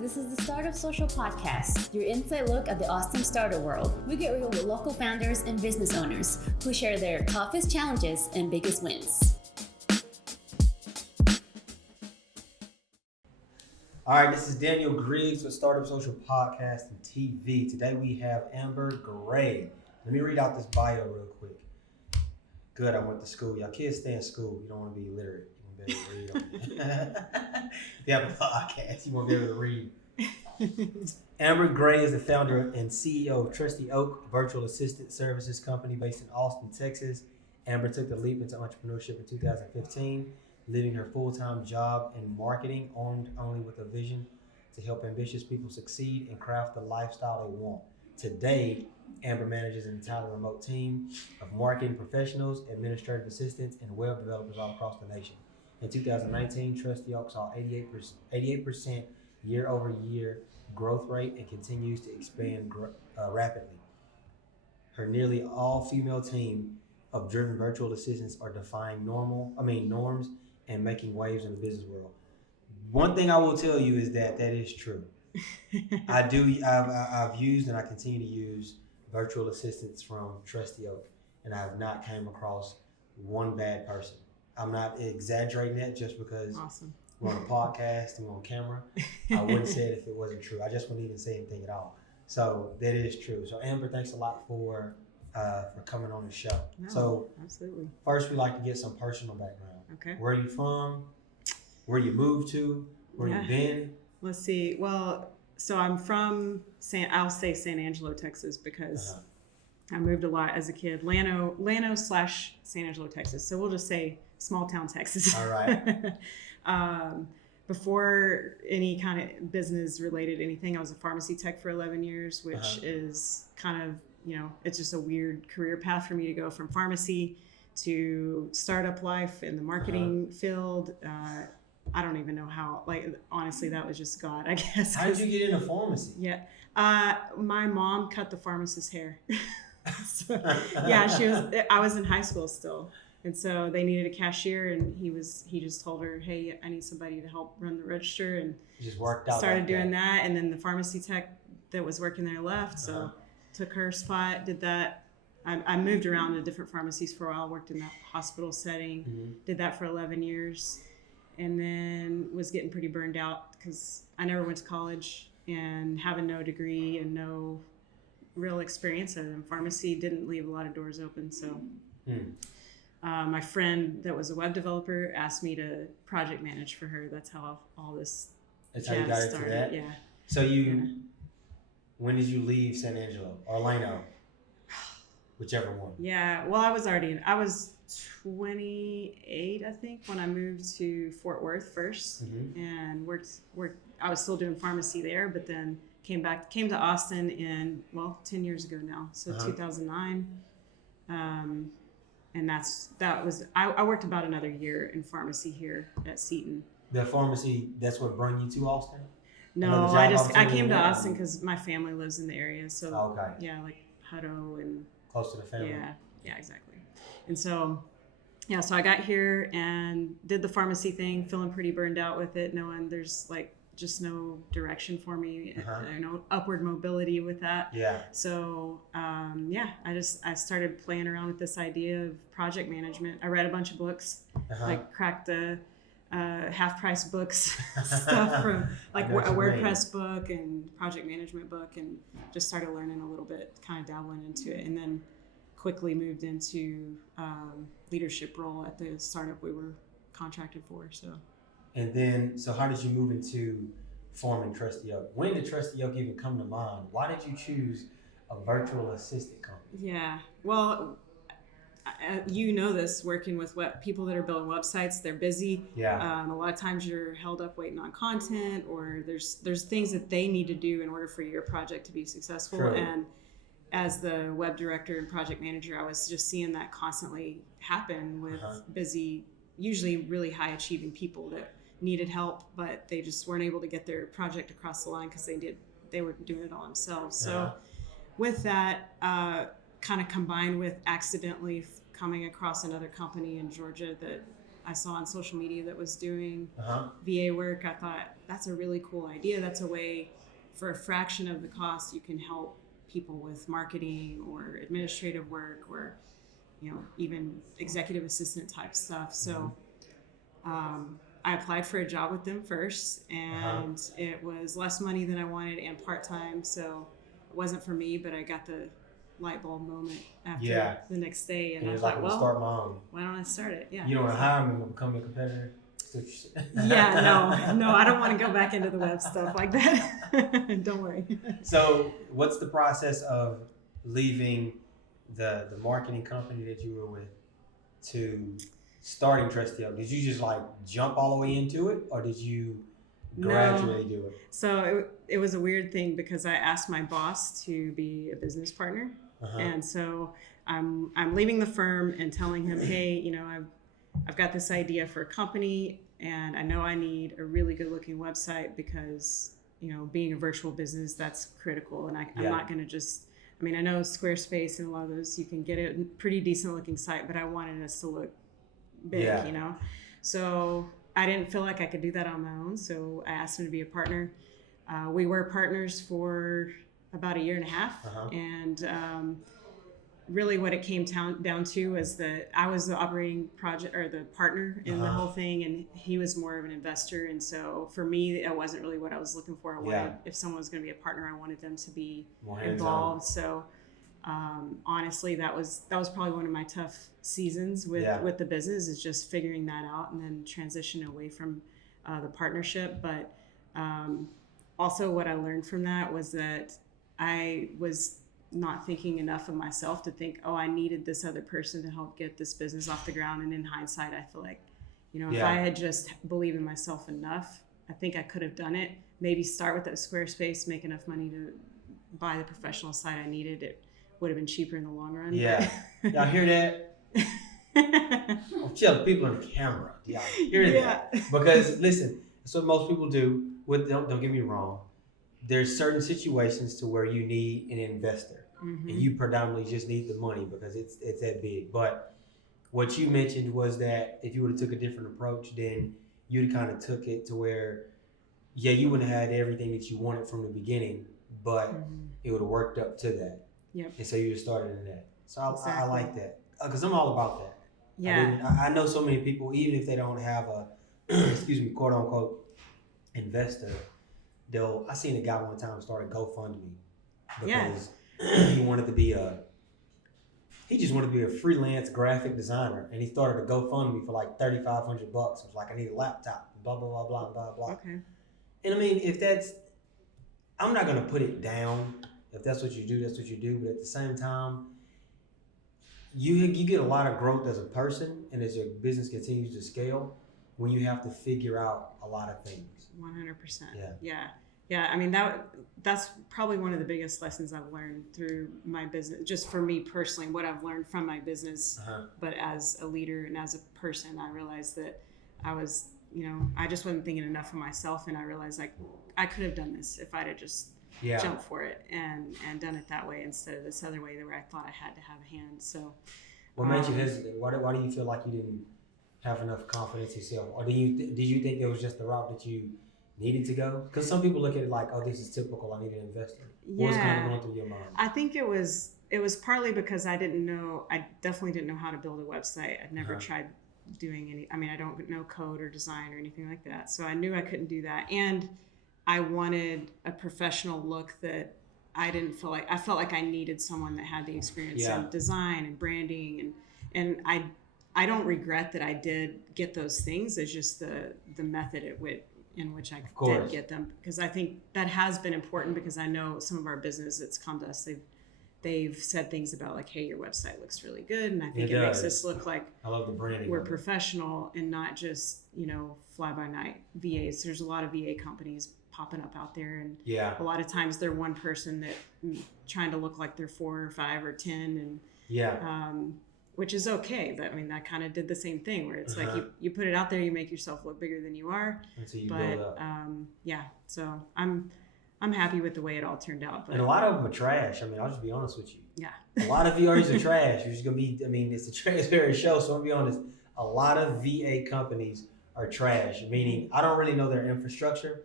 This is the Startup Social Podcast, your inside look at the Austin startup world. We get real with local founders and business owners who share their toughest challenges and biggest wins. All right, this is Daniel Griggs with Startup Social Podcast and TV. Today we have Amber Gray. Let me read out this bio real quick. Good, I went to school. Y'all kids stay in school. You don't want to be illiterate. You want to be able to read on it. If you have a podcast, you want to be able to read. Amber Gray is the founder and CEO of Trusty, a virtual assistant services company based in Austin, Texas. Amber took the leap into entrepreneurship in 2015, leaving her full-time job in marketing, armed only with a vision to help ambitious people succeed and craft the lifestyle they want. Today, Amber manages an entirely remote team of marketing professionals, administrative assistants, and web developers all across the nation. In 2019, Trusty saw 88% year-over-year growth rate and continues to expand rapidly. Her nearly all-female team of driven virtual assistants are defying norms and making waves in the business world. One thing I will tell you is that is true. I've used and I continue to use virtual assistants from Trusty, and I have not came across one bad person. I'm not exaggerating that just because we're on a podcast and we're on camera. I wouldn't say it if it wasn't true. I just wouldn't even say anything at all. So that is true. So Amber, thanks a lot for coming on the show. No, so absolutely. First, we like to get some personal background. Okay. Where are you from? Where you moved to? Where you been? Let's see. Well, so I'm from I'll say San Angelo, Texas, because I moved a lot as a kid. Llano/San Angelo, Texas. So we'll just say small town Texas. All right. Before any kind of business related anything, I was a pharmacy tech for 11 years, which is kind of, it's just a weird career path for me to go from pharmacy to startup life in the marketing field. I don't even know how, honestly, that was just God, I guess. How did you get into pharmacy? Yeah. My mom cut the pharmacist's hair. So, yeah, I was in high school still. And so they needed a cashier, and he just told her, hey, I need somebody to help run the register. And it just worked out. Started doing that. And then the pharmacy tech that was working there left. So took her spot, did that. I moved around to different pharmacies for a while, worked in that hospital setting, did that for 11 years. And then was getting pretty burned out because I never went to college, and having no degree and no real experience in pharmacy didn't leave a lot of doors open. So my friend that was a web developer asked me to project manage for her. That's how all this how you got started. Into that? Yeah. So when did you leave San Angelo or Llano? Whichever one. Yeah. Well, I was 28, I think, when I moved to Fort Worth first, and worked. I was still doing pharmacy there, but then came to Austin 10 years ago now. So 2009. And I worked about another year in pharmacy here at Seton. The pharmacy, that's what brought you to Austin? No, I came to Austin because my family lives in the area. So like Hutto and close to the family. Yeah, exactly. And so, so I got here and did the pharmacy thing, feeling pretty burned out with it, knowing there's just no direction for me, no upward mobility with that. Yeah. So, I started playing around with this idea of project management. I read a bunch of books, cracked the half price books stuff from a WordPress book and project management book, and just started learning a little bit, kind of dabbling into it, and then quickly moved into leadership role at the startup we were contracted for. And then, so how did you move into forming Trusty Oak? When did Trusty Oak even come to mind? Why did you choose a virtual assistant company? Yeah, well, you know this, working with people that are building websites, they're busy. Yeah. A lot of times you're held up waiting on content, or there's things that they need to do in order for your project to be successful. True. And as the web director and project manager, I was just seeing that constantly happen with busy, usually really high achieving people that needed help, but they just weren't able to get their project across the line because they were doing it all themselves. So with that, kind of combined with accidentally coming across another company in Georgia that I saw on social media that was doing VA work. I thought that's a really cool idea. That's a way for a fraction of the cost you can help people with marketing or administrative work or, even executive assistant type stuff. So I applied for a job with them first, and it was less money than I wanted and part-time. So it wasn't for me, but I got the light bulb moment after the next day, and I thought, well, start my own. Why don't I start it? Yeah. You don't want to hire me and become a competitor? Yeah, no, I don't want to go back into the web stuff like that. Don't worry. So what's the process of leaving the marketing company that you were with to starting Trusty? Did you just like jump all the way into it, or did you gradually do it? So it was a weird thing because I asked my boss to be a business partner. And so I'm leaving the firm and telling him, hey, I've got this idea for a company, and I know I need a really good looking website because, being a virtual business, that's critical. And I'm not going to just, I know Squarespace and a lot of those, you can get a pretty decent looking site, but I wanted us to look big, So I didn't feel like I could do that on my own. So I asked him to be a partner. We were partners for about a year and a half. And really what it came down to was that I was the operating project or the partner in the whole thing, and he was more of an investor. And so for me, it wasn't really what I was looking for. I wanted, if someone was going to be a partner, I wanted them to be more involved. So honestly, that was probably one of my tough seasons with the business, is just figuring that out and then transition away from the partnership. But also what I learned from that was that I was not thinking enough of myself to think, I needed this other person to help get this business off the ground. And in hindsight, I feel like, if I had just believed in myself enough, I think I could have done it. Maybe start with that Squarespace, make enough money to buy the professional site I needed. It would have been cheaper in the long run. Yeah. Y'all hear that? Chill, people on camera. Y'all hear that? Because listen, that's what most people do. Don't get me wrong. There's certain situations to where you need an investor, and you predominantly just need the money because it's that big. But what you mentioned was that if you would have took a different approach, then you'd kind of took it to where, you wouldn't have had everything that you wanted from the beginning, but it would have worked up to that. Yep. And so you just started in that. So I like that because I'm all about that. Yeah. I know so many people, even if they don't have a, quote unquote, investor. I seen a guy one time start a GoFundMe because he wanted to be a freelance graphic designer, and he started a GoFundMe for like $3,500. I was like, I need a laptop, blah blah blah blah blah blah. Okay. And I'm not gonna put it down. If that's what you do, that's what you do. But at the same time, you get a lot of growth as a person, and as your business continues to scale, when you have to figure out a lot of things. 100%. Yeah. That's probably one of the biggest lessons I've learned through my business, just for me personally, what I've learned from my business. But as a leader and as a person, I realized that I was, I just wasn't thinking enough of myself, and I realized like I could have done this if I'd have just jumped for it and done it that way instead of this other way where I thought I had to have a hand. So what made you hesitate? Why do you feel like you didn't have enough confidence in yourself, or did you think it was just the route that you needed to go? Because some people look at it like, this is typical, I need an investor. What was kind of going through your mind? I think it was partly because I definitely didn't know how to build a website. I'd never tried doing any, I don't know code or design or anything like that. So I knew I couldn't do that. And I wanted a professional look that I felt like I needed someone that had the experience in design and branding, and I don't regret that I did get those things. It's just the method in which I did get them, because I think that has been important, because I know some of our business that's come to us, they've said things about like, hey, your website looks really good, and I think it makes us look like I love the branding. We're professional and not just fly by night VAs. There's a lot of VA companies popping up out there, and a lot of times they're one person that trying to look like they're 4 or 5 or 10, and which is okay. But I kind of did the same thing where it's like you put it out there, you make yourself look bigger than you are. Until you build up. So I'm happy with the way it all turned out. But, and a lot of them are trash. I'll just be honest with you. Yeah. A lot of VRs are trash. You're just gonna be. It's a transparent show, so I'm gonna be honest. a lot of VA companies are trash, meaning I don't really know their infrastructure,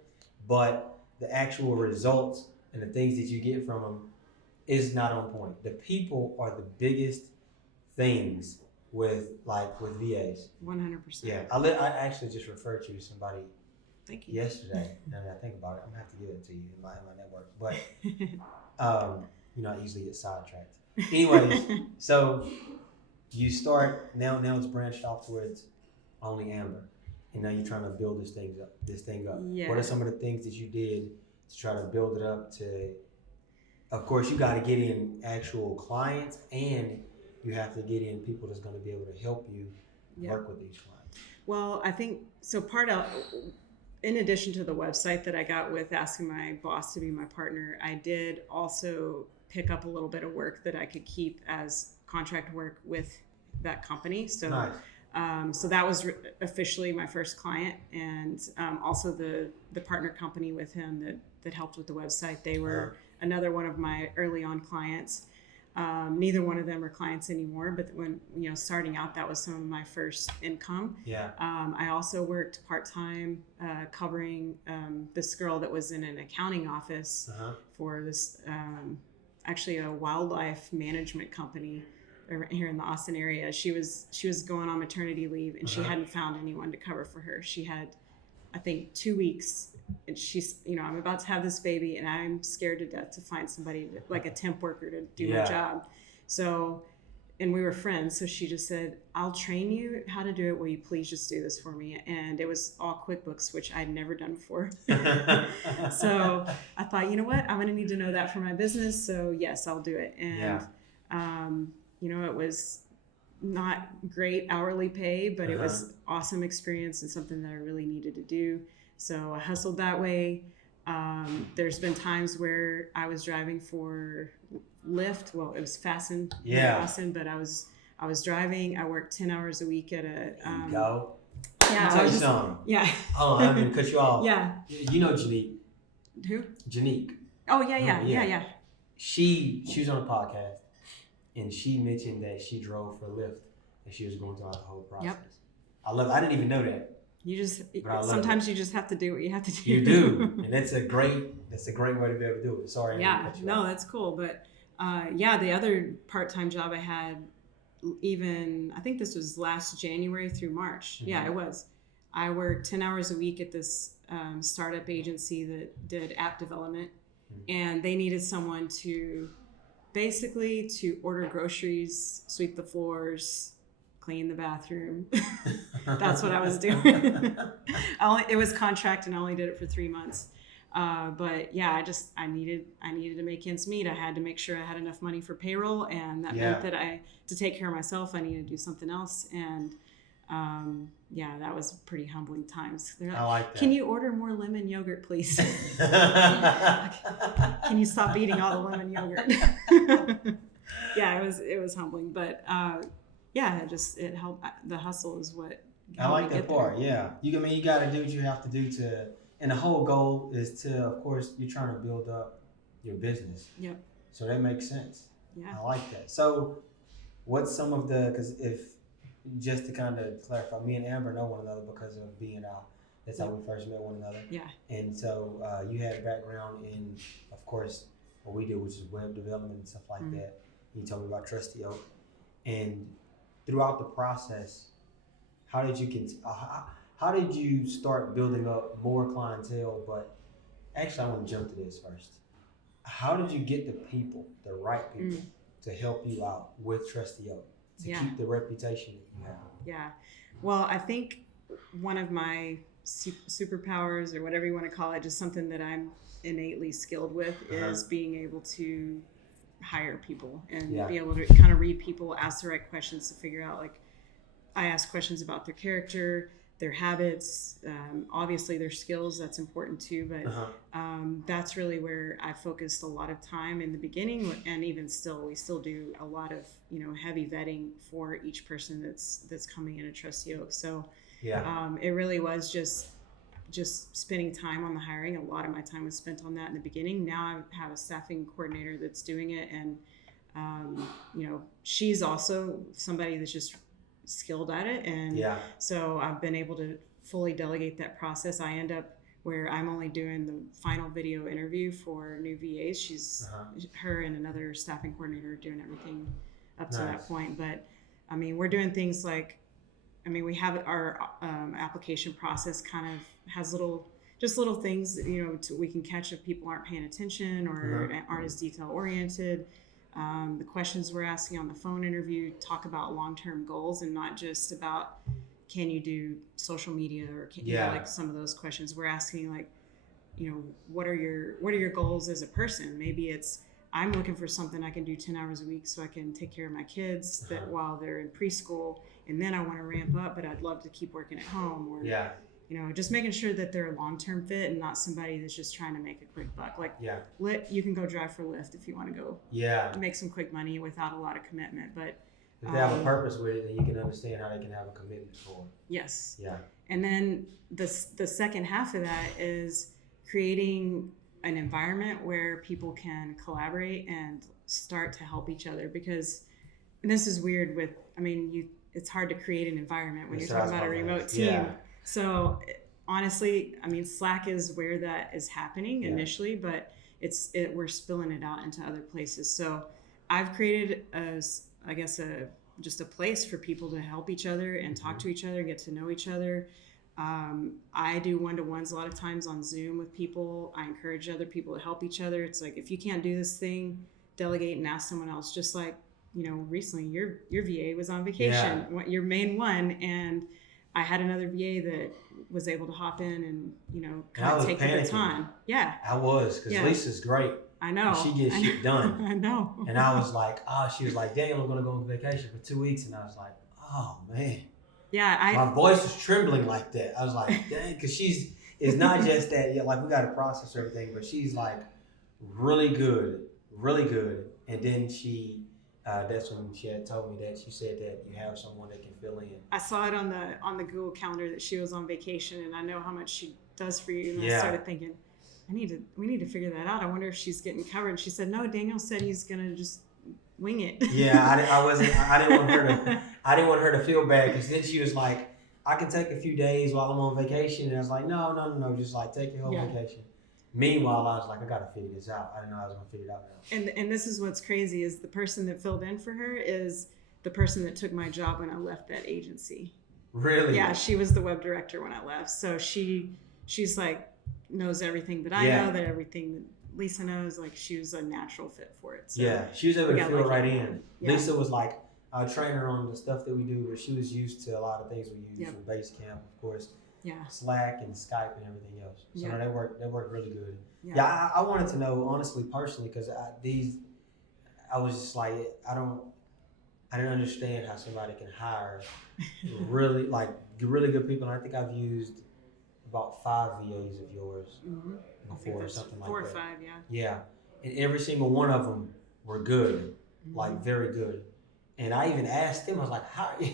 but the actual results and the things that you get from them is not on point. The people are the biggest things with VAs. 100%. Yeah, I actually just referred you to somebody Thank you. yesterday. Now that I think about it, I'm gonna have to give it to you in my network. But I easily get sidetracked. Anyways, so you start now. Now it's branched off towards only Amber, and now you're trying to build this thing up. Yeah. What are some of the things that you did to try to build it up to? Of course, you got to get in actual clients, and you have to get in people that's going to be able to help you work with these clients. Well, I think so. In addition to the website that I got with asking my boss to be my partner, I did also pick up a little bit of work that I could keep as contract work with that company. So, nice. So that was officially my first client, and also the partner company with him that helped with the website. They were another one of my early on clients. Neither one of them are clients anymore, but when starting out, that was some of my first income. Yeah. I also worked part-time covering this girl that was in an accounting office for this actually a wildlife management company here in the Austin area. She was going on maternity leave, and she hadn't found anyone to cover for her. She had, I think, 2 weeks, and she's, I'm about to have this baby, and I'm scared to death to find somebody like a temp worker to do my job. So, and we were friends, so she just said, I'll train you how to do it. Will you please just do this for me? And it was all QuickBooks, which I'd never done before. So I thought, you know what, I'm going to need to know that for my business. So yes, I'll do it. And, it was not great hourly pay, but it was awesome experience and something that I really needed to do. So I hustled that way. There's been times where I was driving for Lyft. Well, it was Fasten in Austin, but I was driving. I worked 10 hours a week at a go. Yeah. I'll tell you something. Yeah. Oh, I'm gonna cut you off. Yeah. You know Janique. Who? Janique. Oh yeah. She was on a podcast, and she mentioned that she drove for Lyft and she was going through the whole process. Yep. I love it. I didn't even know that. You just sometimes you just have to do what you have to do. You do, and that's a great way to be able to do it. Sorry. Yeah. No, that's cool. But the other part-time job I had, even I think this was last January through March. Mm-hmm. Yeah, it was. I worked 10 hours a week at this startup agency that did app development, and they needed someone to basically order groceries, sweep the floors, clean the bathroom. That's what I was doing. It was contract, and I only did it for 3 months. But yeah, I needed to make ends meet. I had to make sure I had enough money for payroll, and that meant that to take care of myself, I needed to do something else. And that was pretty humbling times. Like, I like that. Can you order more lemon yogurt, please? Can you stop eating all the lemon yogurt? Yeah, it was humbling, but it helped. The hustle is what. I like that part. Yeah, you got to do what you have to do to, and the whole goal is to, of course, you're trying to build up your business. Yep. So that makes sense. Yeah. I like that. So, what's some of just to kind of clarify, me and Amber know one another because of being out. That's how we first met one another. Yeah. And so you had a background in, of course, what we do, which is web development and stuff like that. You told me about Trusty. And throughout the process, how did you start building up more clientele? But actually, I want to jump to this first. How did you get the right people, to help you out with Trusty to keep the reputation that you have? Yeah. Well, I think one of my superpowers, or whatever you want to call it, just something that I'm innately skilled with, is being able to hire people and be able to kind of read people, ask the right questions to figure out, like, I ask questions about their character, their habits, obviously their skills, that's important too, but that's really where I focused a lot of time in the beginning, and even still, we still do a lot of heavy vetting for each person that's coming in at Trusty Oak. So it really was just spending time on the hiring. A lot of my time was spent on that in the beginning. Now I have a staffing coordinator that's doing it, and she's also somebody that's just skilled at it. And so I've been able to fully delegate that process. I end up where I'm only doing the final video interview for new VAs. She's her and another staffing coordinator are doing everything up to that point. But I mean, we're doing things like, I mean, we have our application process kind of has little things, you know, we can catch if people aren't paying attention or aren't as detail oriented. The questions we're asking on the phone interview talk about long-term goals and not just about, can you do social media or can you know, like some of those questions we're asking, like, you know, what are your goals as a person? Maybe it's, I'm looking for something I can do 10 hours a week so I can take care of my kids that while they're in preschool, and then I want to ramp up, but I'd love to keep working at home, or you know, just making sure that they're a long-term fit and not somebody that's just trying to make a quick buck. Like, you can go drive for Lyft if you want to go make some quick money without a lot of commitment, but if they have a purpose with it, then you can understand how they can have a commitment for it. Yes. Yeah. And then the second half of that is creating an environment where people can collaborate and start to help each other, because, and this is weird with, I mean, it's hard to create an environment when you're talking about a remote team. Yeah. So honestly, I mean, Slack is where that is happening initially, but we're spilling it out into other places. So I've created just a place for people to help each other and talk to each other, get to know each other. I do one-to-ones a lot of times on Zoom with people. I encourage other people to help each other. It's like, if you can't do this thing, delegate and ask someone else. Just like, you know, recently your VA was on vacation, your main one, and I had another VA that was able to hop in and, you know, kind of take the baton. Yeah. I was, because Lisa's great. I know. And she gets shit done. I know. And I was like, she was like, Daniel, I'm going to go on vacation for 2 weeks. And I was like, oh, man. Yeah. My voice was trembling like that. I was like, dang, because it's not just that, like, we got to process everything, but she's like really good. And then that's when she had told me that she said that you have someone that can fill in. I saw it on the Google Calendar that she was on vacation, and I know how much she does for you. And I started thinking, we need to figure that out. I wonder if she's getting covered. And she said, no, Daniel said he's gonna just wing it. Yeah, I didn't want her to feel bad, because then she was like, I can take a few days while I'm on vacation, and I was like, no, just like take your whole vacation. Meanwhile, I was like, I gotta figure this out. I didn't know I was gonna figure it out now. And this is what's crazy, is the person that filled in for her is the person that took my job when I left that agency. Really? Yeah, she was the web director when I left. So she's like, knows everything that I know, that everything that Lisa knows. Like, she was a natural fit for it. So she was able to feel right in. Yeah. Lisa was like, I train her on the stuff that we do, but she was used to a lot of things we use from Basecamp, of course. Slack and Skype and everything else. So no, they work really good. Yeah, I wanted to know, honestly, personally, because I was just like, I didn't understand how somebody can hire really good people. And I think I've used about 5 VAs of yours before, or something like that. 4 or 5, Yeah, and every single one of them were good, like very good. And I even asked them, I was like, how are you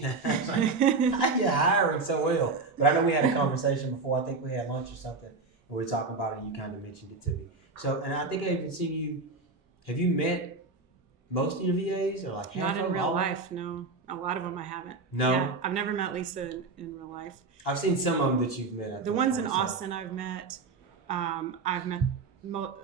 hiring so well? But I know we had a conversation before. I think we had lunch or something, and we were talking about it, and you kind of mentioned it to me. So, and I think I even seen you, have you met most of your VAs, or like half? Not in real life, no. A lot of them I haven't. No? Yeah, I've never met Lisa in real life. I've seen some of them that you've met. The ones in Austin I've met. I've met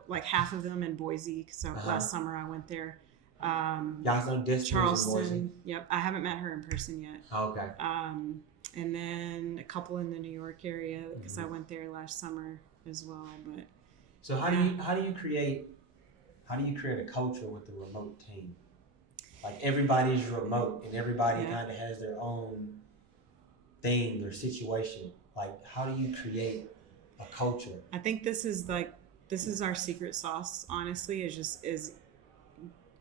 like half of them in Boise. So last summer I went there. Charleston. Yep, I haven't met her in person yet. Okay. And then a couple in the New York area, because I went there last summer as well. But so how do you create a culture with the remote team? Like, everybody's remote and everybody kind of has their own thing or situation. Like, how do you create a culture? I think this is our secret sauce, honestly, is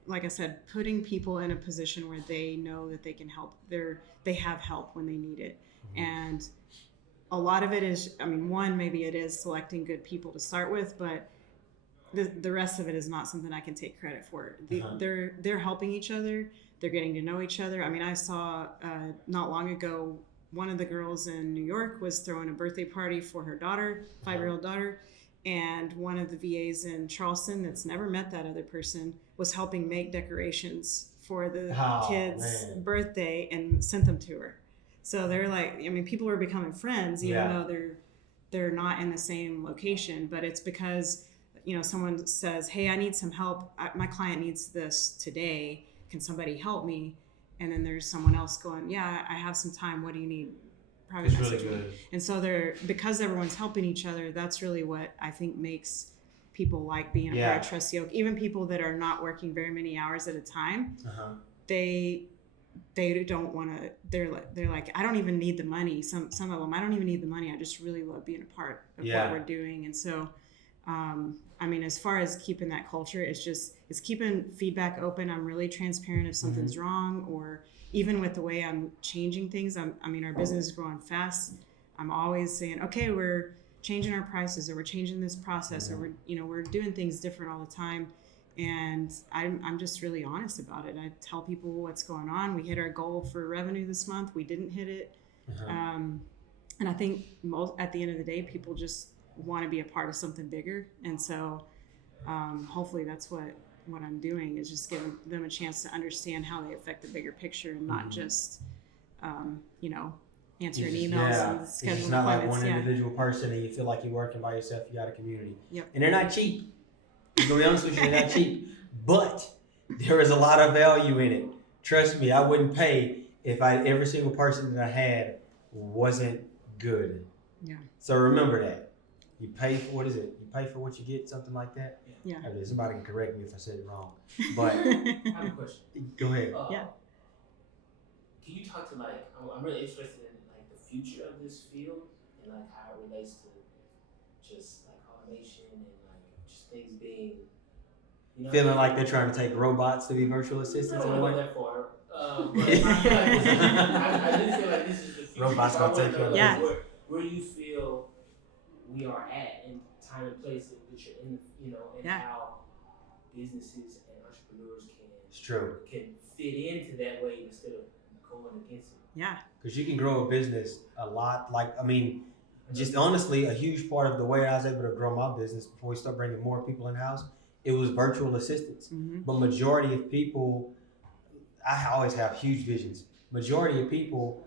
like I said, putting people in a position where they know that they can help. They have help when they need it. And a lot of it is, I mean, maybe it is selecting good people to start with, but the rest of it is not something I can take credit for. They're helping each other. They're getting to know each other. I mean, I saw not long ago, one of the girls in New York was throwing a birthday party for her daughter, 5-year-old daughter. And one of the VAs in Charleston that's never met that other person was helping make decorations for the kid's birthday and sent them to her. So they're like, I mean, people are becoming friends, even though they're not in the same location, but it's because, someone says, hey, I need some help. My client needs this today. Can somebody help me? And then there's someone else going, yeah, I have some time. What do you need? Private it's message really me. good. And so because everyone's helping each other, that's really what I think makes people like being a part of Trusty Oak. Even people that are not working very many hours at a time, they don't want to. They're like, I don't even need the money. Some of them, I don't even need the money. I just really love being a part of what we're doing. And so, I mean, as far as keeping that culture, it's keeping feedback open. I'm really transparent if something's wrong, or even with the way I'm changing things. I mean, our business is growing fast. I'm always saying, okay, we're changing our prices, or we're changing this process, or we're doing things different all the time. And I'm just really honest about it. I tell people what's going on. We hit our goal for revenue this month. We didn't hit it. And I think at the end of the day, people just want to be a part of something bigger. And so hopefully that's what I'm doing, is just giving them a chance to understand how they affect the bigger picture, and not just, answering emails and scheduling it's not like appointments. one individual person and you feel like you're working by yourself. You got a community. Yep. And they're not cheap. I'm gonna be honest with you, they're not cheap. But there is a lot of value in it. Trust me, I wouldn't pay if every single person that I had wasn't good. Yeah. So remember that. You pay for, what is it? You pay for what you get, something like that? Yeah. I mean, somebody can correct me if I said it wrong. But I have a question. Go ahead. Yeah. Can you talk to I'm really interested in the future of this field, and how it relates to just automation and just things being, Feeling like they're trying to take robots to be virtual assistants. I don't want to go that far. But I do feel like this is the future. Robots gonna take care of it. Where do you feel we are at in time and place that you're in, and how businesses and entrepreneurs can fit into that way instead of going against it. Yeah. Because you can grow a business a lot. Just honestly, a huge part of the way I was able to grow my business before we start bringing more people in the house, it was virtual assistants. But majority of people, I always have huge visions. Majority of people,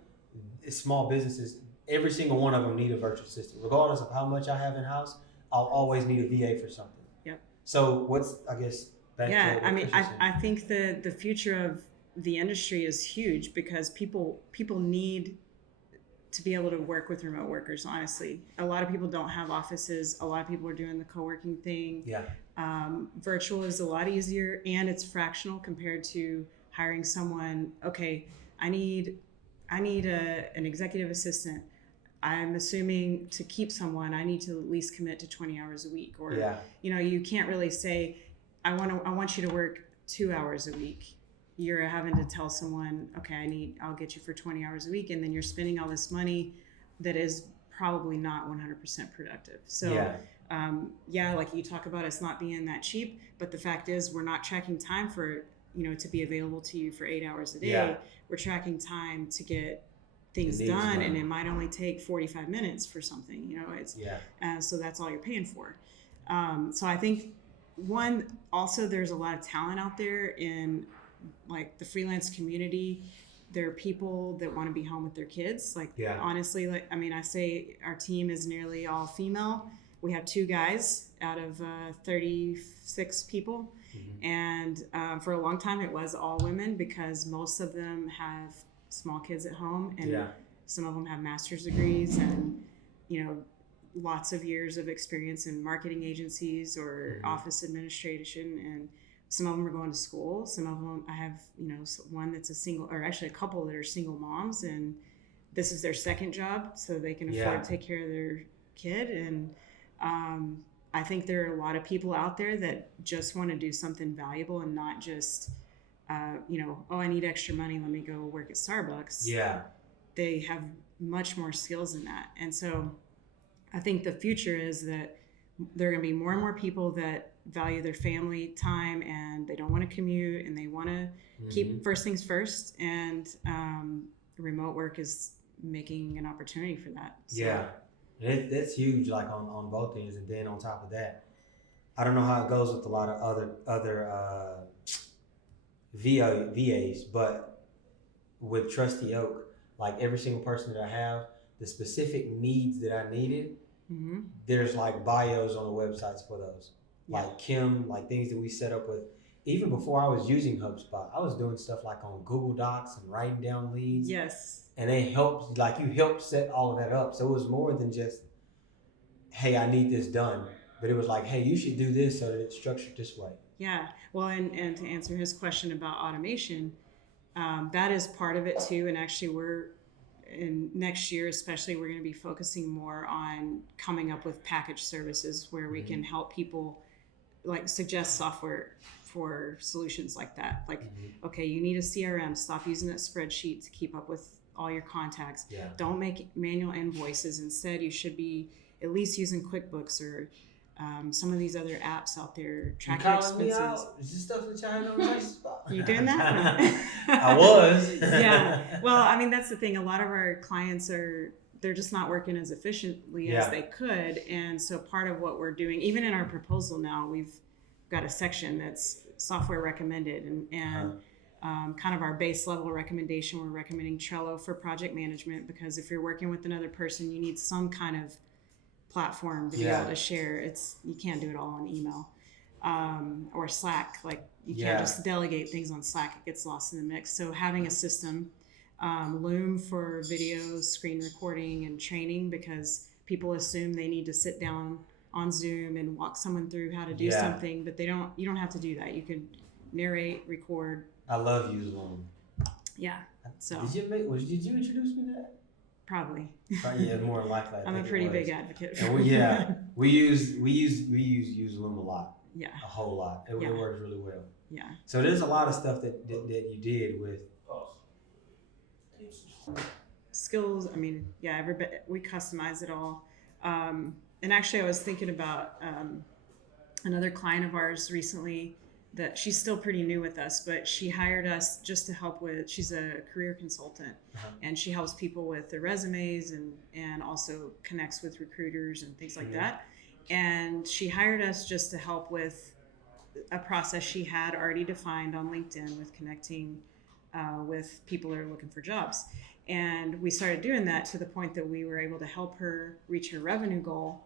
small businesses, every single one of them need a virtual assistant. Regardless of how much I have in house, I'll always need a VA for something. Yep. So I think the future of the industry is huge, because people need to be able to work with remote workers. Honestly, a lot of people don't have offices. A lot of people are doing the co-working thing. Yeah. Virtual is a lot easier, and it's fractional compared to hiring someone. Okay, I need an executive assistant. I'm assuming to keep someone, I need to at least commit to 20 hours a week, or you can't really say, I want you to work 2 hours a week. You're having to tell someone, okay, I'll get you for 20 hours a week, and then you're spending all this money that is probably not 100% productive. So like you talk about, it's not being that cheap, but the fact is we're not tracking time for, to be available to you for 8 hours a day. Yeah. We're tracking time to get things done, and it might only take 45 minutes for something, so that's all you're paying for. So I think also there's a lot of talent out there in the freelance community. There are people that want to be home with their kids. Honestly, I say our team is nearly all female. We have 2 guys out of 36 people. And for a long time it was all women, because most of them have small kids at home, and some of them have master's degrees and lots of years of experience in marketing agencies or office administration, and some of them are going to school. Some of them, I have one that's a couple that are single moms, and this is their second job, so they can afford to take care of their kid. And I think there are a lot of people out there that just want to do something valuable, and not just I need extra money, let me go work at Starbucks. They have much more skills than that. And so I think the future is that there are going to be more and more people that value their family time, and they don't want to commute, and they want to keep first things first. And remote work is making an opportunity for that. So. That's huge, on both ends. And then on top of that, I don't know how it goes with a lot of other VAs, but with Trusty Oak, like every single person that I have, the specific needs that I needed, there's like bios on the websites for those. Yeah. Like Kim, like things that we set up with. Even before I was using HubSpot, I was doing stuff like on Google Docs and writing down leads. Yes. And they helped, like you helped set all of that up. So it was more than just, hey, I need this done. But it was like, hey, you should do this so that it's structured this way. Yeah. Well, and to answer his question about automation, that is part of it too. And actually next year especially, we're going to be focusing more on coming up with package services where we can help people like suggest software for solutions like that. Like, okay, you need a CRM, stop using that spreadsheet to keep up with all your contacts. Yeah. Don't make manual invoices. Instead, you should be at least using QuickBooks or some of these other apps out there tracking expenses. Is this stuff that y'all had on my spot? You doing that? I was. Yeah. Well, I mean, that's the thing. A lot of our clients they're just not working as efficiently as they could. And so part of what we're doing, even in our proposal now, we've got a section that's software recommended and kind of our base level recommendation. We're recommending Trello for project management because if you're working with another person, you need some kind of platform to be able to share. You can't do it all on email or Slack. Like you can't just delegate things on Slack. It gets lost in the mix. So having a system, Loom for videos, screen recording, and training because people assume they need to sit down on Zoom and walk someone through how to do something, but you don't have to do that. You can narrate, record. I love using Loom. Yeah. So did you introduce me to that? Probably. Yeah, more than likely. I'm a pretty big advocate. And we use Loom a lot. Yeah. A whole lot. It works really well. Yeah. So there's a lot of stuff that you did with skills. I mean, we customize it all. And actually, I was thinking about another client of ours recently that she's still pretty new with us, but she hired us just to help with, she's a career consultant and she helps people with their resumes and also connects with recruiters and things like that. And she hired us just to help with a process she had already defined on LinkedIn with connecting with people that are looking for jobs. And we started doing that to the point that we were able to help her reach her revenue goal,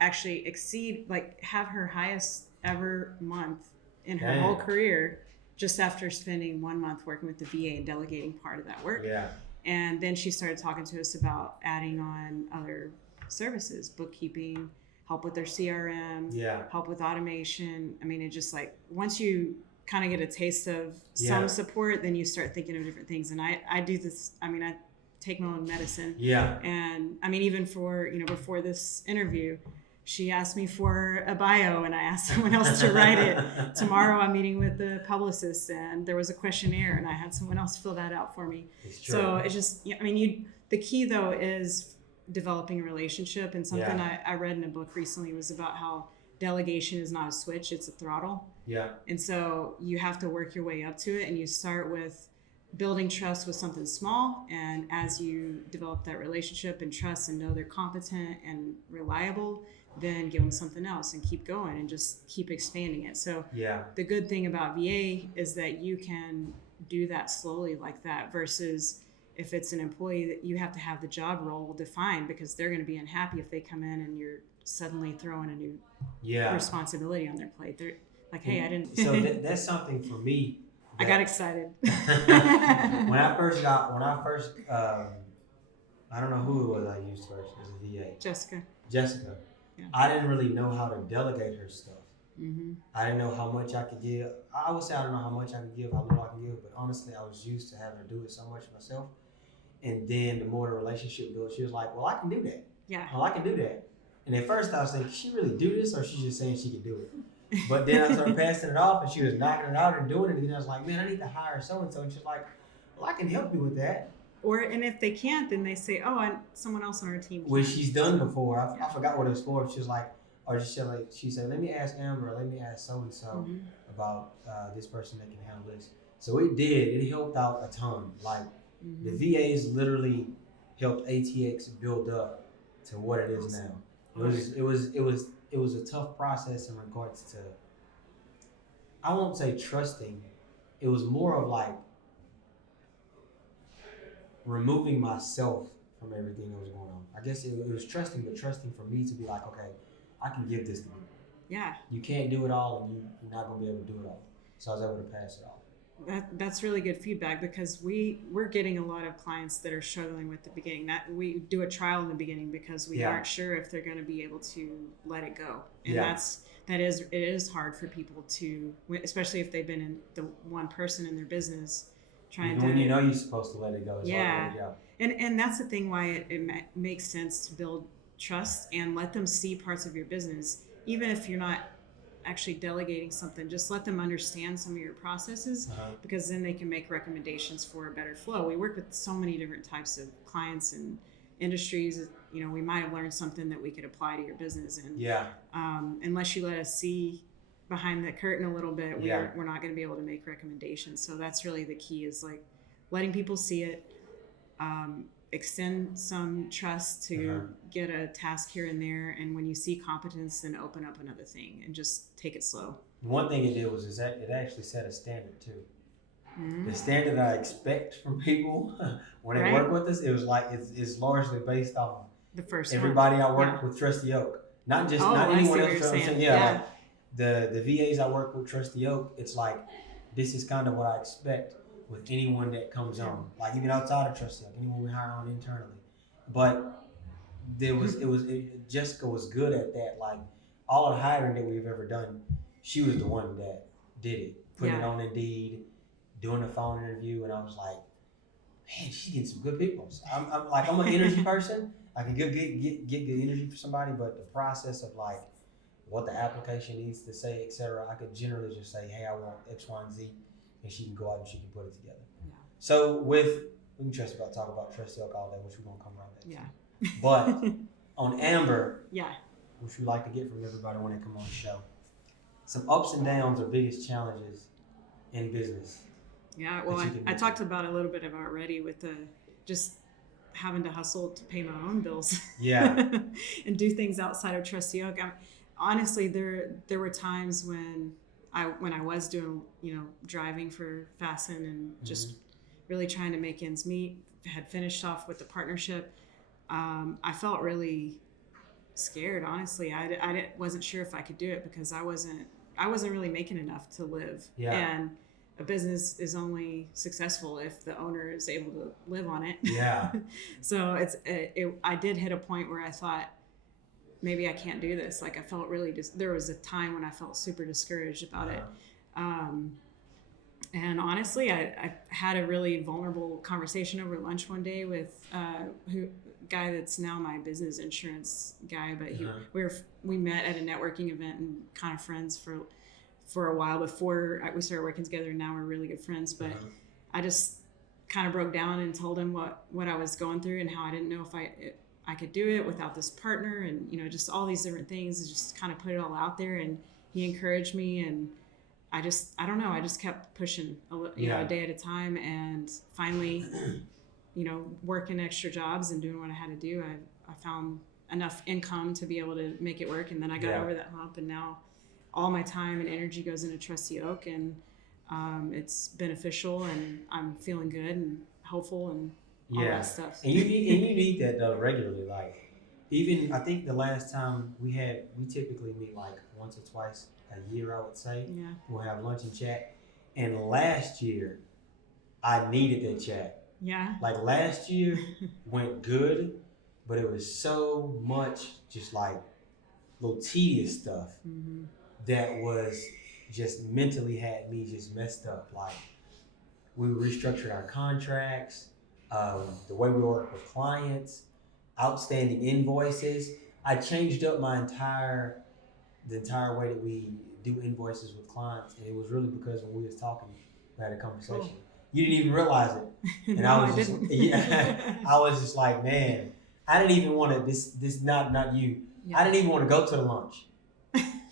actually exceed, like have her highest ever month in her whole career just after spending 1 month working with the VA and delegating part of that work. Yeah. And then she started talking to us about adding on other services, bookkeeping, help with their CRM, help with automation. I mean, it just like once you kind of get a taste of some support, then you start thinking of different things. And I do this, I mean, I take my own medicine. Yeah. And I mean, even for, before this interview, she asked me for a bio and I asked someone else to write it. Tomorrow I'm meeting with the publicist and there was a questionnaire and I had someone else fill that out for me. So it's just, I mean, the key though is developing a relationship. And something I read in a book recently was about how delegation is not a switch, it's a throttle. Yeah. And so you have to work your way up to it and you start with building trust with something small. And as you develop that relationship and trust and know they're competent and reliable, then give them something else and keep going and just keep expanding it. So the good thing about VA is that you can do that slowly like that versus if it's an employee that you have to have the job role defined because they're going to be unhappy if they come in and you're suddenly throwing a new responsibility on their plate. They're like, hey, I didn't. So that's something for me. I got excited. when I first, I don't know who it was I used first as a VA. Jessica. Yeah. I didn't really know how to delegate her stuff. Mm-hmm. I didn't know how much I could give. I would say I don't know how much I could give, how little I can give, but honestly, I was used to having to do it so much myself. And then the more the relationship built, she was like, well, I can do that. Yeah. Well, I can do that. And at first I was thinking, can she really do this or she's just saying she can do it? But then I started passing it off and she was knocking it out and doing it. And then I was like, man, I need to hire so-and-so. And she's like, well, I can help you with that. And if they can't, then they say, someone else on our team. Which she's done before. I forgot what it was for. She was like, she said, let me ask Amber, let me ask so-and-so about this person that can handle this. So it did. It helped out a ton. Like the VAs literally helped ATX build up to what it is now. It was a tough process in regards to, I won't say trusting. It was more of like, removing myself from everything that was going on. I guess it was trusting, but trusting for me to be like, okay, I can give this to you. Yeah. You can't do it all, and you're not going to be able to do it all. So I was able to pass it off. That's really good feedback, because we're getting a lot of clients that are struggling with the beginning. That we do a trial in the beginning because we aren't sure if they're going to be able to let it go, and it is hard for people to, especially if they've been in the one person in their business trying to. When you know you're supposed to let it go, it's hard to let it go. And that's the thing why it makes sense to build trust and let them see parts of your business, even if you're not actually delegating something. Just let them understand some of your processes, because then they can make recommendations for a better flow. We work with so many different types of clients and industries. We might have learned something that we could apply to your business, and unless you let us see behind the curtain a little bit, we're not going to be able to make recommendations. So that's really the key, is like letting people see it, extend some trust to get a task here and there, and when you see competence, then open up another thing and just take it slow. One thing it did was that it actually set a standard too. The standard I expect from people when they work with us, it was like it's largely based off of the first everybody I work with Trusty Oak, not anyone else. Like the VAs I work with Trusty Oak, it's like this is kind of what I expect with anyone that comes on, like even outside of Trusty Oak, anyone we hire on internally. But Jessica was good at that. Like all of the hiring that we've ever done, she was the one that did it, put it on Indeed, doing a phone interview, and I was like, man, she's getting some good people. I'm an energy person. I can get good energy for somebody, but the process of like what the application needs to say, etc., I could generally just say, hey, I want X, Y, and Z. And she can go out and she can put it together. Yeah. So we can talk about Trusty Oak all day, which we're gonna come around that. Yeah. But on Amber, which we like to get from everybody when they come on the show, some ups and downs or biggest challenges in business. Yeah. Well, I talked about a little bit of already with the just having to hustle to pay my own bills. Yeah. And do things outside of Trusty Oak. Honestly, there were times when I was doing, driving for Fasten and just really trying to make ends meet, had finished off with the partnership. I felt really scared, honestly. I wasn't sure if I could do it because I wasn't really making enough to live. Yeah. And a business is only successful if the owner is able to live on it. Yeah. So I did hit a point where I thought, maybe I can't do this. Like I felt really there was a time when I felt super discouraged about it. And honestly, I had a really vulnerable conversation over lunch one day with guy that's now my business insurance guy, but we met at a networking event and kind of friends for a while before we started working together, and now we're really good friends. But I just kind of broke down and told him what I was going through and how I didn't know if I could do it without this partner, and just all these different things. Just kind of put it all out there, and he encouraged me, and I don't know, I just kept pushing a day at a time, and finally working extra jobs and doing what I had to do, I found enough income to be able to make it work, and then I got over that hump, and now all my time and energy goes into Trusty Oak, and it's beneficial, and I'm feeling good and hopeful and all that stuff. And you need that though regularly. Like even I think the last time we typically meet like once or twice a year, I would say. Yeah. We'll have lunch and chat. And last year I needed that chat. Yeah. Like last year went good, but it was so much just like little tedious stuff that was just mentally had me just messed up. Like we restructured our contracts, the way we work with clients, outstanding invoices. I changed up the entire way that we do invoices with clients, and it was really because when we was talking, we had a conversation. Cool. You didn't even realize it, and I was just like, man, I didn't even want to. This not you. Yeah. I didn't even want to go to the lunch.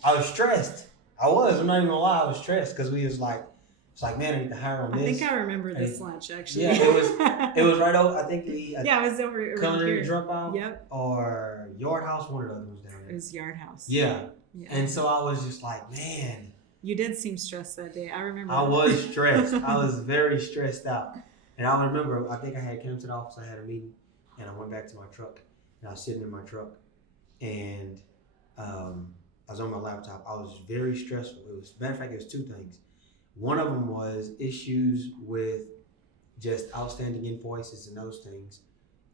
I was stressed. I'm not even gonna lie. I was stressed because we was like. It's like, man, I need to hire on this. I think I remember this lunch, actually. Yeah, it was right over, I think it was over Culinary Dropout. Yep. Or Yard House, one of the other ones down there. It was Yard House. Yeah. And so I was just like, man. You did seem stressed that day. I remember. I was stressed. I was very stressed out. And I remember, I think I had came to the office, I had a meeting, and I went back to my truck, and I was sitting in my truck, and I was on my laptop. I was very stressful. Matter of fact, it was two things. One of them was issues with just outstanding invoices and those things.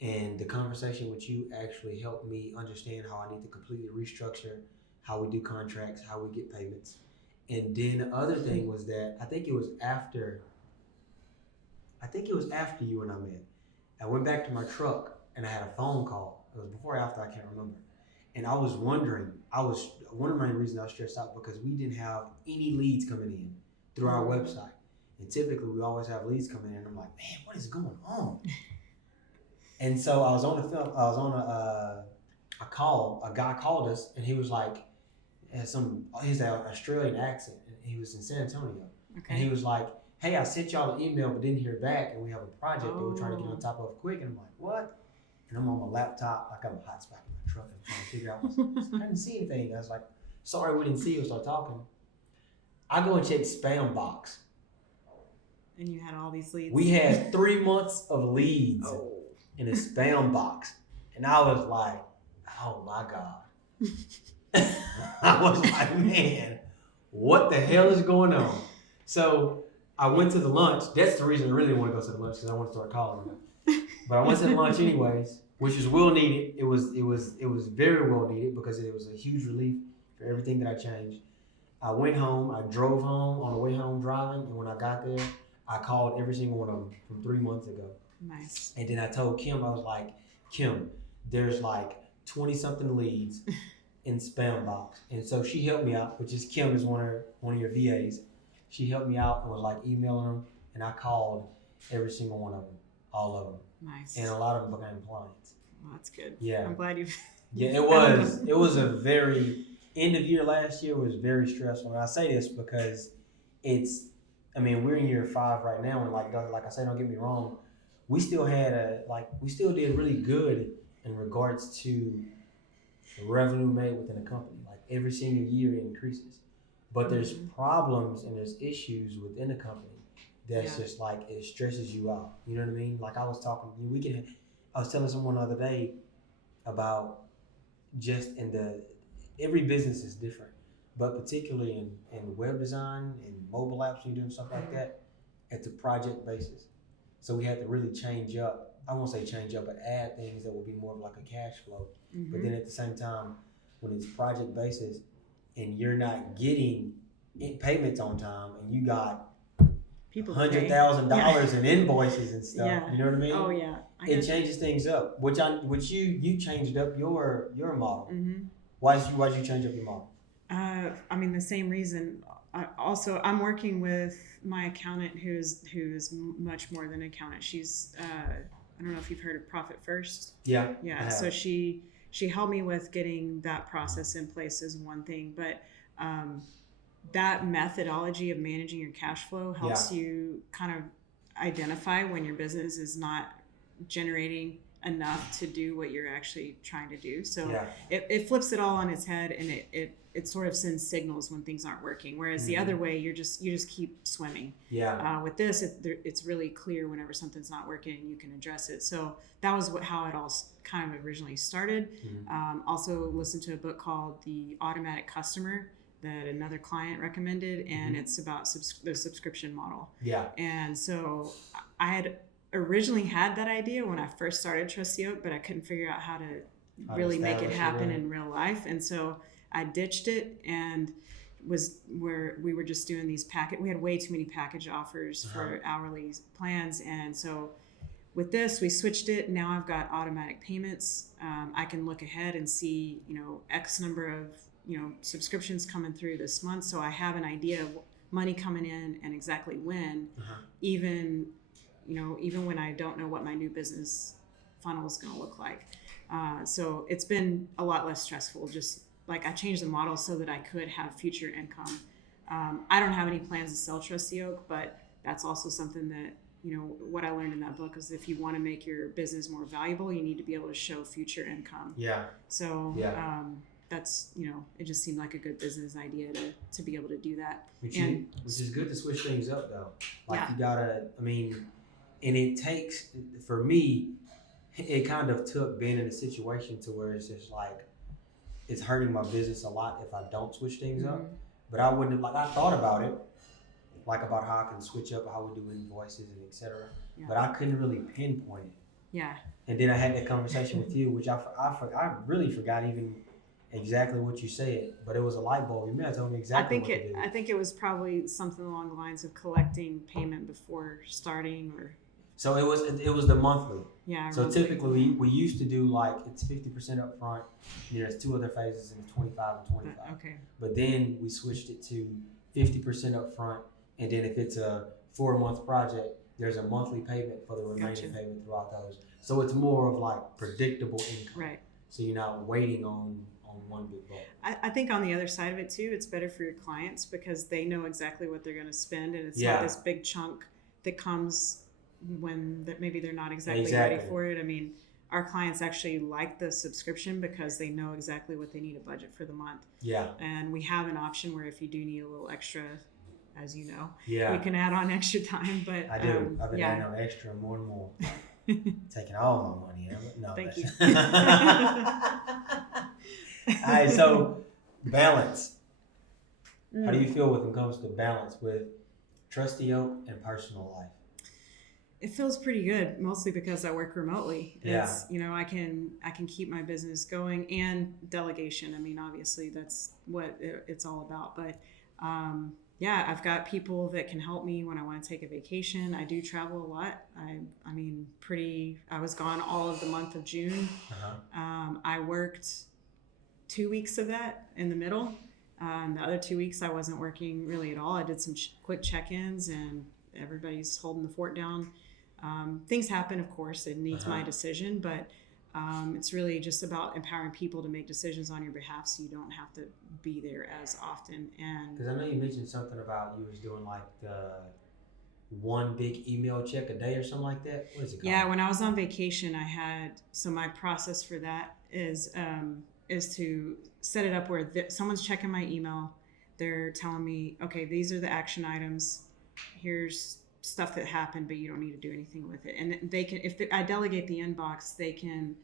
And the conversation with you actually helped me understand how I need to completely restructure how we do contracts, how we get payments. And then the other thing was that I think it was after you and I met. I went back to my truck and I had a phone call. It was before or after, I can't remember. And I was wondering, one of the main reasons I was stressed out because we didn't have any leads coming in through our website. And typically we always have leads coming in. And I'm like, man, what is going on? And so I was on a call. A guy called us and he was like, he's an Australian accent, and he was in San Antonio. Okay. And he was like, hey, I sent y'all an email but didn't hear back, and we have a project that we're trying to get on top of quick. And I'm like, what? And I'm on my laptop, like I'm a hotspot in my truck, and I'm trying to figure out I didn't see anything. I was like, sorry, we didn't see you. Start talking. I go and check spam box. And you had all these leads. We had 3 months of leads in a spam box. And I was like, oh my God. I was like, man, what the hell is going on? So I went to the lunch. That's the reason I really didn't want to go to the lunch, because I want to start calling them. But I went to the lunch anyways, which was well needed. It was very well needed because it was a huge relief for everything that I changed. I went home. I drove home on the way home driving, and when I got there, I called every single one of them from 3 months ago. Nice. And then I told Kim, I was like, Kim, there's like 20 something leads in spam box. And so she helped me out, which is Kim is one of your VAs. She helped me out and was like emailing them, and I called every single one of them, all of them. Nice. And a lot of them became clients. Well, that's good. Yeah. I'm glad you've. Yeah, it was. It was a very end of year last year was very stressful. And I say this because we're in year 5 right now, and like I say, don't get me wrong, we still did really good in regards to the revenue made within the company. Like every single year it increases. But there's problems and there's issues within the company that's just like, it stresses you out. You know what I mean? Like I was telling someone the other day about just every business is different, but particularly in web design and mobile apps and doing stuff like that, it's a project basis. So we had to really change up. I won't say change up, but add things that will be more of like a cash flow. Mm-hmm. But then at the same time, when it's project basis and you're not getting payments on time, and you got $100,000 in invoices and stuff, you know what I mean? Oh yeah, it changes things up. Which you changed up your model. Mm-hmm. Why did you change up your model? The same reason. I'm working with my accountant, who's much more than an accountant. She's I don't know if you've heard of Profit First. Yeah. So she helped me with getting that process in place is one thing, but that methodology of managing your cash flow helps you kind of identify when your business is not generating enough to do what you're actually trying to do. So it flips it all on its head, and it sort of sends signals when things aren't working. Whereas the other way, you just keep swimming. Yeah. With this, it's really clear whenever something's not working, and you can address it. So that was how it all kind of originally started. Mm-hmm. Also listened to a book called The Automatic Customer that another client recommended, and it's about the subscription model. Yeah. And so I had originally had that idea when I first started Trusty Oak, but I couldn't figure out how to really make it happen in real life. And so I ditched it and was where we were just doing these we had way too many package offers for hourly plans. And so with this, we switched it. Now I've got automatic payments. I can look ahead and see, X number of, subscriptions coming through this month. So I have an idea of money coming in and exactly when, even when I don't know what my new business funnel is going to look like. So it's been a lot less stressful. Just like I changed the model so that I could have future income. I don't have any plans to sell Trusty Oak, but that's also something that, what I learned in that book is if you want to make your business more valuable, you need to be able to show future income. Yeah. So that's, it just seemed like a good business idea to be able to do that. Which is good to switch things up though. Like you gotta, And it takes, for me, it kind of took being in a situation to where it's just like, it's hurting my business a lot if I don't switch things up. But I wouldn't have, like, I thought about it, like about how I can switch up how we do invoices and et cetera. Yeah. But I couldn't really pinpoint it. Yeah. And then I had that conversation with you, which I really forgot even exactly what you said, but it was a light bulb. You may have told me exactly what to do. I think it was probably something along the lines of collecting payment before starting, or. So it was the monthly. Yeah. So typically we used to do like it's 50% up front. There's 2 other phases and it's 25 and 25. Okay. But then we switched it to 50% up front, and then if it's a 4-month project, there's a monthly payment for the remaining payment throughout those. So it's more of like predictable income. Right. So you're not waiting on one big bulk. I think on the other side of it too, it's better for your clients because they know exactly what they're going to spend, and it's not this big chunk that comes when maybe they're not exactly ready for it. I mean, our clients actually like the subscription because they know exactly what they need a budget for the month. Yeah. And we have an option where if you do need a little extra, as you know, you can add on extra time. But I do. I've been adding on extra more and more. Taking all my money, Amber. No, thank you. All right, so balance. How do you feel when it comes to balance with Trusty Oak and personal life? It feels pretty good, mostly because I work remotely. It's, I can keep my business going, and delegation. I mean, obviously that's what it's all about. But I've got people that can help me when I want to take a vacation. I do travel a lot. I was gone all of the month of June. I worked 2 weeks of that in the middle. The other 2 weeks I wasn't working really at all. I did some quick check-ins, and everybody's holding the fort down. Things happen, of course. It needs my decision, but it's really just about empowering people to make decisions on your behalf, so you don't have to be there as often. And because I know you mentioned something about you was doing like the one big email check a day or something like that. What is it called? Yeah, when I was on vacation, my process for that is to set it up where someone's checking my email. They're telling me, okay, these are the action items. Here's stuff that happened, but you don't need to do anything with it. And they can, I delegate the inbox, they can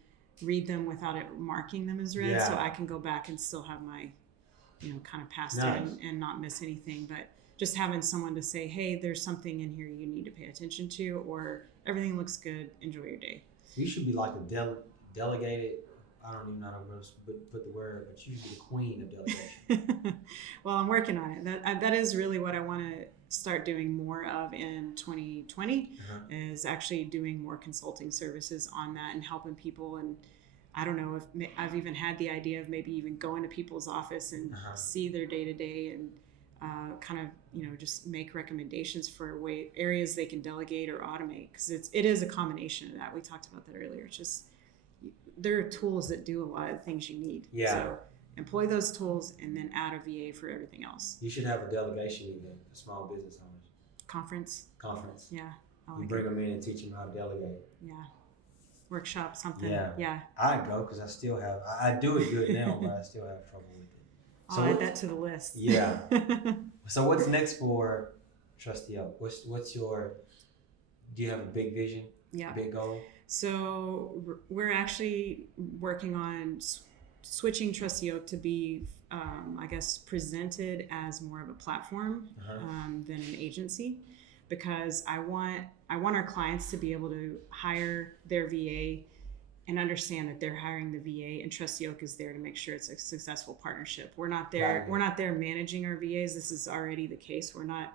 read them without it marking them as read. So I can go back and still have my, kind of pass through and not miss anything. But just having someone to say, hey, there's something in here you need to pay attention to, or everything looks good, enjoy your day. You should be like a delegated, I don't even know how to put the word, but you should be the queen of delegation. Well, I'm working on it. That is really what I want to start doing more of in 2020 is actually doing more consulting services on that and helping people. And I don't know if I've even had the idea of maybe even going to people's office and see their day-to-day and kind of, just make recommendations for areas they can delegate or automate, because it is a combination of that. We talked about that earlier. It's just there are tools that do a lot of the things you need. Yeah. So employ those tools and then add a VA for everything else. You should have a delegation event for small business owners. Conference. Yeah. You bring them in and teach them how to delegate. Yeah. Workshop, something. Yeah. I go because I still have, I do it good now, but I still have trouble with it. So I'll add that to the list. Yeah. So what's next for Trusty Oak? What's your, do you have a big vision? Yeah. Big goal? So we're actually working on switching Trusty Oak to be, presented as more of a platform than an agency, because I want our clients to be able to hire their VA and understand that they're hiring the VA, and Trusty Oak is there to make sure it's a successful partnership. We're not there. We're not there managing our VAs. This is already the case. We're not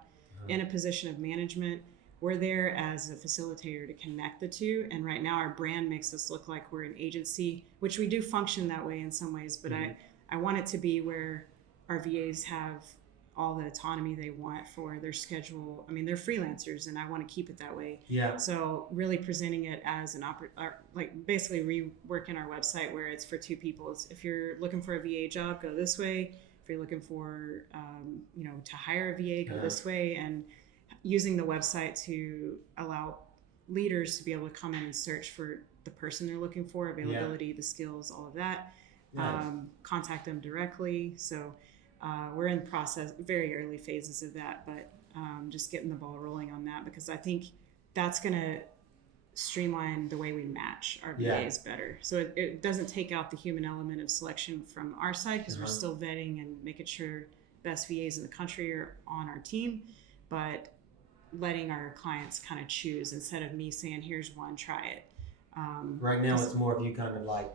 in a position of management. We're there as a facilitator to connect the two. And right now our brand makes us look like we're an agency, which we do function that way in some ways, but I want it to be where our VAs have all the autonomy they want for their schedule. I mean, they're freelancers and I want to keep it that way. Yeah. So really presenting it as basically reworking our website where it's for two people. If you're looking for a VA job, go this way. If you're looking for, to hire a VA, go this way. And using the website to allow leaders to be able to come in and search for the person they're looking for, availability, the skills, all of that. Nice. Contact them directly. So we're in the process, very early phases of that, but just getting the ball rolling on that, because I think that's going to streamline the way we match our VAs better. So it doesn't take out the human element of selection from our side, because we're still vetting and making sure best VAs in the country are on our team, but letting our clients kind of choose instead of me saying, here's one, try it. Right now it's more of you kind of like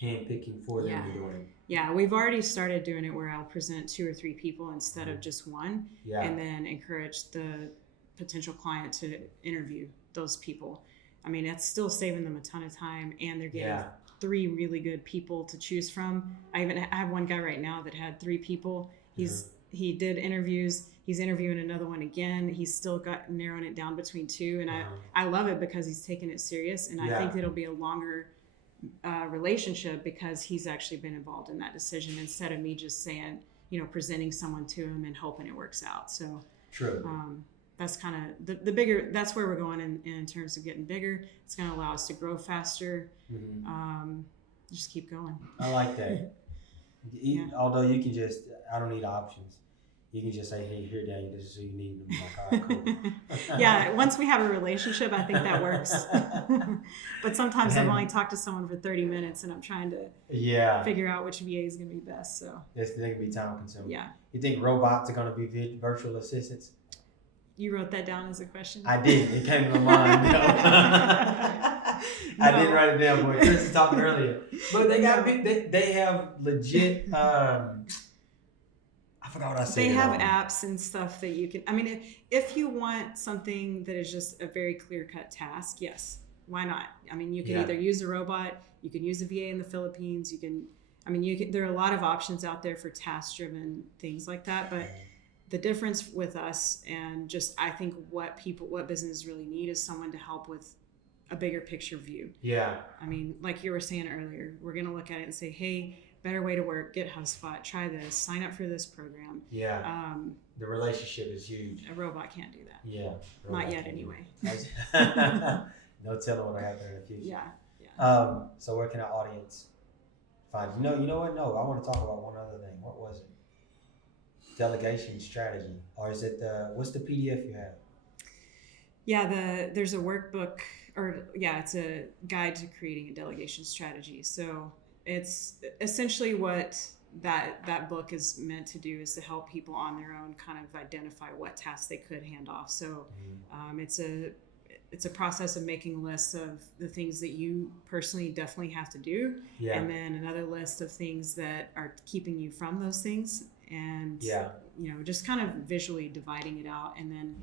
hand picking for them to do it. Yeah, we've already started doing it where I'll present 2 or 3 people instead of just one, and then encourage the potential client to interview those people. I mean, that's still saving them a ton of time, and they're getting 3 really good people to choose from. I have one guy right now that had 3 people. He did interviews. He's interviewing another one again. He's still got narrowing it down between 2, and I love it because he's taking it serious, and I think it'll be a longer relationship because he's actually been involved in that decision instead of me just saying, presenting someone to him and hoping it works out. So true. That's kind of the bigger, that's where we're going in terms of getting bigger. It's going to allow us to grow faster. Just keep going. I like that. Although you can just, I don't need options. You can just say, hey, here, Daniel, this is who you need. And I'm like, all right, cool. Yeah, once we have a relationship, I think that works. But sometimes I've only talked to someone for 30 minutes and I'm trying to figure out which VA is going to be best. So they can be time consuming. Yeah. You think robots are going to be virtual assistants? You wrote that down as a question? I did. It came to my mind. I didn't write it down, boy. Chris was talking earlier. But they got they have legit I forgot what I said. They have apps and stuff that you can, I mean, if you want something that is just a very clear-cut task, yes, why not? I mean, you can either use a robot, you can use a VA in the Philippines, there are a lot of options out there for task-driven things like that, but the difference with us and just, I think what businesses really need is someone to help with a bigger picture view. Yeah. I mean, like you were saying earlier, we're going to look at it and say, hey, better way to work, get HubSpot, try this, sign up for this program. Yeah. The relationship is huge. A robot can't do that. Yeah. Not yet anyway. No telling what'll happen in the future. Yeah. So where can our audience find you? You know what? No, I want to talk about one other thing. What was it? Delegation strategy. Or is it what's the PDF you have? Yeah, there's a workbook it's a guide to creating a delegation strategy. So it's essentially what that book is meant to do is to help people on their own kind of identify what tasks they could hand off. So it's a process of making lists of the things that you personally definitely have to do, and then another list of things that are keeping you from those things, and just kind of visually dividing it out, and then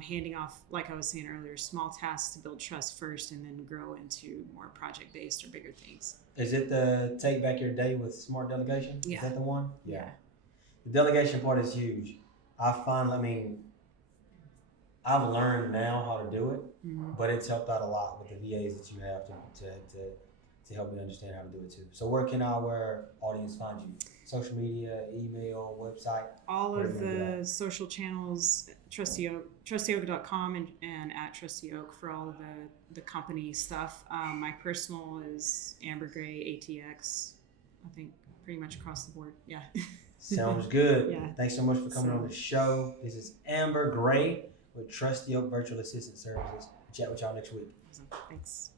handing off, like I was saying earlier, small tasks to build trust first and then grow into more project-based or bigger things. Is it the Take Back Your Day with Smart Delegation? Yeah. Is that the one? Yeah. The delegation part is huge. I've learned now how to do it, but it's helped out a lot with the VAs that you have to help me understand how to do it too. So where can our audience find you? Social media, email, website? All of the social channels, trustyoak.com and at trustyoak for all of the company stuff. My personal is Amber Gray ATX. I think pretty much across the board. Yeah. Sounds good. Yeah. Thanks so much for coming on the show. This is Amber Gray with Trusty Oak Virtual Assistant Services. Chat with y'all next week. Awesome. Thanks.